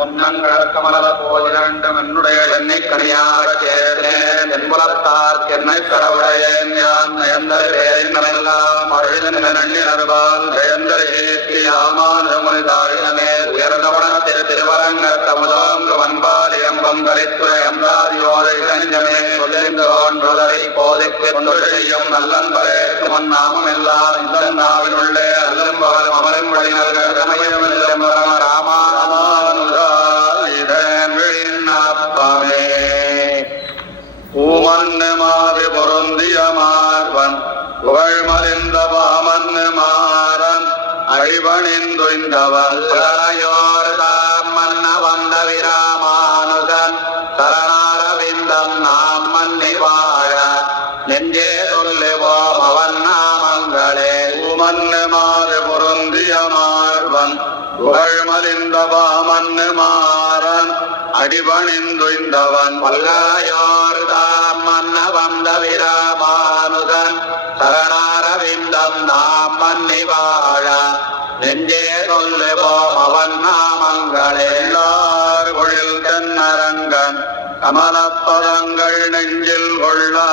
பொன்னங்கள் கமல போதிரண்டும் என்னுடைய என்னை கனியாக சேர்த்தேன் என்புலத்தார் என்னை கடவுடையேன் யான் நயந்தர பேரினமெல்லாம் அழுதின நன்னினர்வால் ஜெயந்தர ஏற்றி யாமானுமணி தாழினமே உயர்ந்தவன திருவரங்க தமுதாங்கு வன்பால் இரம்பம் கரித்துறை அம்ராதியோதை கஞ்சமே சொல்லிருந்தோன்றதை போதைக்கு கொண்டு செய்யும் நல்லன்பரேற்கு மன்னாமம் எல்லாம் இந்த நாவினுள்ளே அல்லம் பகலும் அமரும் வழிநர்கள் ரமயமில்லம் ராமாராமானுதாப்பமே பூமன்னு மாறு பொருந்திய மார்வன் புகழ் மறிந்த பாமன்னு மாறன் அழிவணிந்துய்ந்தவன் பிரளையோர் தாம் மன்ன வந்த விராமானுதன் சரணாரவிந்தம் நாம் மன்னி வாழ நெஞ்சே சொல்லுவோம் அவன் நாமங்களே பூமன்னு மாறு பொருந்திய மார்வன் புகழ் மலிந்த பாமன்னு மாறன் அடிபணிந்துய்ந்தவன் பல்லாயோர் தாம் மன்ன வந்த விராமானுதன் சரணாரவிந்தம் நாம் மன்னி வாழ நெஞ்சே சொல்லுவோம் அவன் நாமங்களே எல்லார் பொழில் தென்னரங்கன் கமலப்பதங்கள் நெஞ்சில் கொள்ளா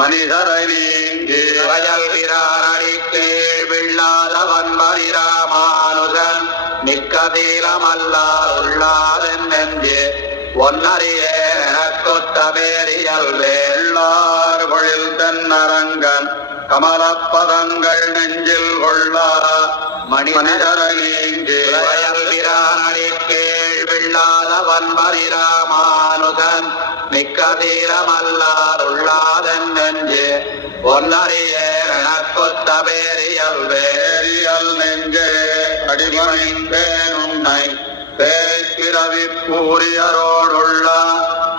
மனிதரை நீங்கி வயல் பிரானடி கீழ் விழாதவன் பரிராமானுதன் நிக்கதீலமல்லார் உள்ளாதென் நெஞ்சு ஒன்னறியே எனக்கொத்த பேரியல் வேள்ளார் பொழில் தென்னரங்கன் கமலப்பதங்கள் நெஞ்சில் கொள்ளா மனிதரை நீங்கி வயல் பிரானடி கீழ் விழாதவன் பரிராமானுதன் மிக்கதீரமல்லார் உள்ளாதென் நெஞ்சு ஒன்னறியே எனக்கொத்த பேரியல் வேரியல் நெஞ்சே அடிபணிந்தேன் உன்னை பேய்பிறவி பூரியரோடுள்ள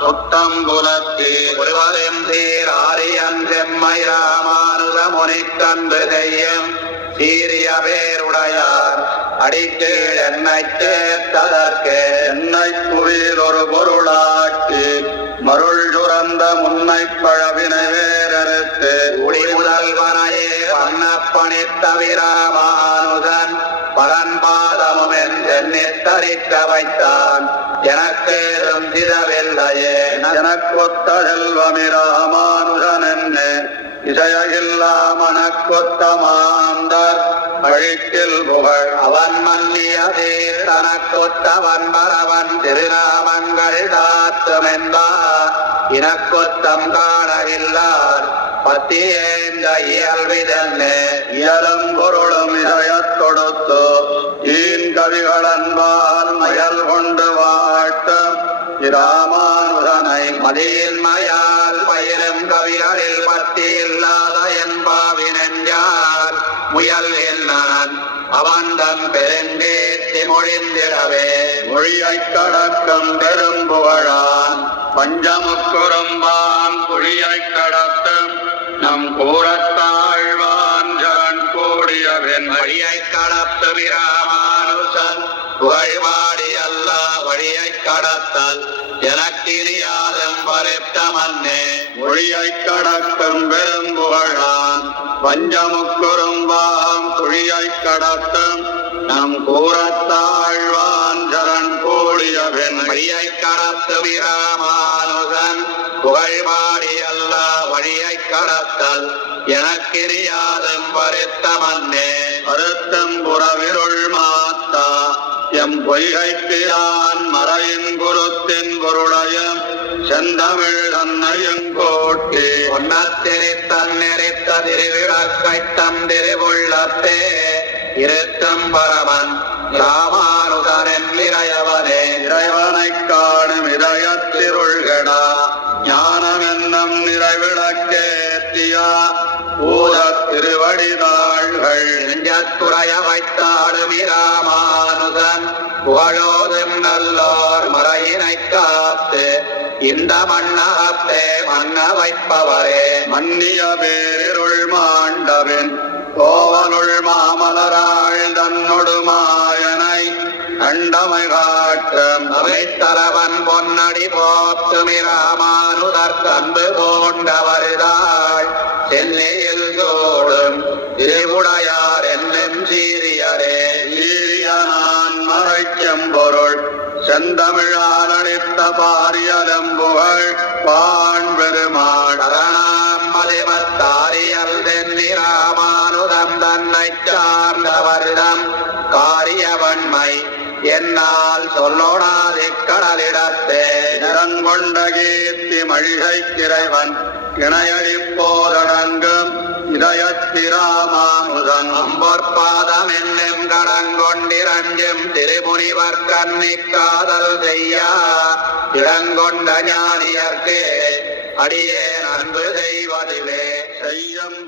சுட்டம்புலத்தி ஒருவரின் தீர் ஆரியன் செம்மை ராமானுத முனிக்கன்று செய்யும் சீரிய பேருடையார் அடிக்கீழ் என்னை சேர்த்ததற்கு என்னை புவியில் ஒரு பொருளாக்கி மருள் சுரந்த முன்னை பழவினை வேறறுத்து உளி முதல்வனையே வண்ணப்பணித்த விராமானுதன் பலன் பாதமும் என்னித்தரிக்க வைத்தான் எனக்கேதும் சிதவில்லையே எனக்கொத்த செல்வமிராமானுதன் என்று இசையில்லா மனக்கொத்த மாந்தர் அழிக்கில் புகழ் அவன் மன்னியதே தனக்கொத்தவன் பரவன் திருநாமங்கள் தாத்தும் என்பார் இனக்கொத்தம் காணவில்லார் பத்தியேந்த இயல்விதன்னே இயலும் பொருளும் இசையத் தொடுத்து ஈன் கவிகளன்பால் மயல் கொண்டு வாழ்த்தும் இராமானுதனை மதியின் மயால் பயிரும் கவிகளில் பத்தி இல்லாத என்பாவினென்றார் முயல் நான் அவந்தம் பெருந்தேத்தி மொழிந்திடவே மொழியைக் கடக்கும் பெரும் புகழான் பஞ்சமுக்குறும்பான் குழியைக் கடத்தும் நம் கூறத்தாழ்வான் ஜகன் கூடியவன் வழியைக் கடத்து விராமானுசன் புகழ்வாடி அல்ல வழியைக் கடத்தல் எனக்கிரியாதம் பறித்த மன்னே மொழியைக் கடக்கும் பெரும் புகழான் பஞ்சமுக்குறும்பாம் குழியைக் கடத்தும் நம் கூறத்தாழ்வான் ஜகன் கூடியவன் வழியைக் கடத்து விராமானுசன் புகழ்வாடி அல்ல வழியைக் கடத்தல் எனக்கிரியாதம் பறித்த மன்னே அறுத்தம் புறவிருள் மாத்தா எம் பொய்கைப்பிரான் மறையின் குருத்தின் பொருளையும் செந்தமிழ் அன்னையும் கோட்டி ஒன்னத்திரித்தன் நெறித்த திருவிழக்கைத்தம் திருவுள்ளத்தே இருத்தம் பரமன் ராமானுதன் இறையவனே இறைவனைக் காணும் இதயத்திருள்கடா ஞானம் என்னும் நிறைவிளக்கேத்தியா பூதத் திருவடிதாள்கள் நெஞ்சத்துறைய வைத்தாடும் இராமானுதன் புகழோதும் நல்லோர் மறையினை காத்து இந்த மன்னகத்தே மன்ன வைப்பவரே மன்னிய பேரிருள் மாண்டவின் கோவனுள் மாமலராள் தன்னொடு மாயனை கண்டமை காட்டும் அவைத்தரவன் பொன்னடி போத்துமிராமானுதற் கன்பு போண்டவரிதாள் சென்னையில் சோடும் திருவுடையார் என்னும் சீரியரே ஈரியனான் மறைக்கும் பொருள் செந்தமிழால் அளித்த பாரியலம்புகள் பாண் பெருமாள் மதிமத்தாரியல் தென்னிராமானுதம் தன்னை சார்ந்தவரிடம் காரியவன்மை என்னால் சொல்லோடாதிக்கடலிடத்தே நிறங்கொண்ட கீர்த்தி மழிகை கிரைவன் இணையடிப்போதடங்கும் இதயத்திராமானுதன் அம்பொற்பாதம் என்னும் கடங்கொண்டிரஞ்சும் திருமுனிவர் கண்ணிக்காதல் செய்யா இடங்கொண்ட ஞானியர்க்கே அடியே அன்பு செய்வதிலே செய்யும்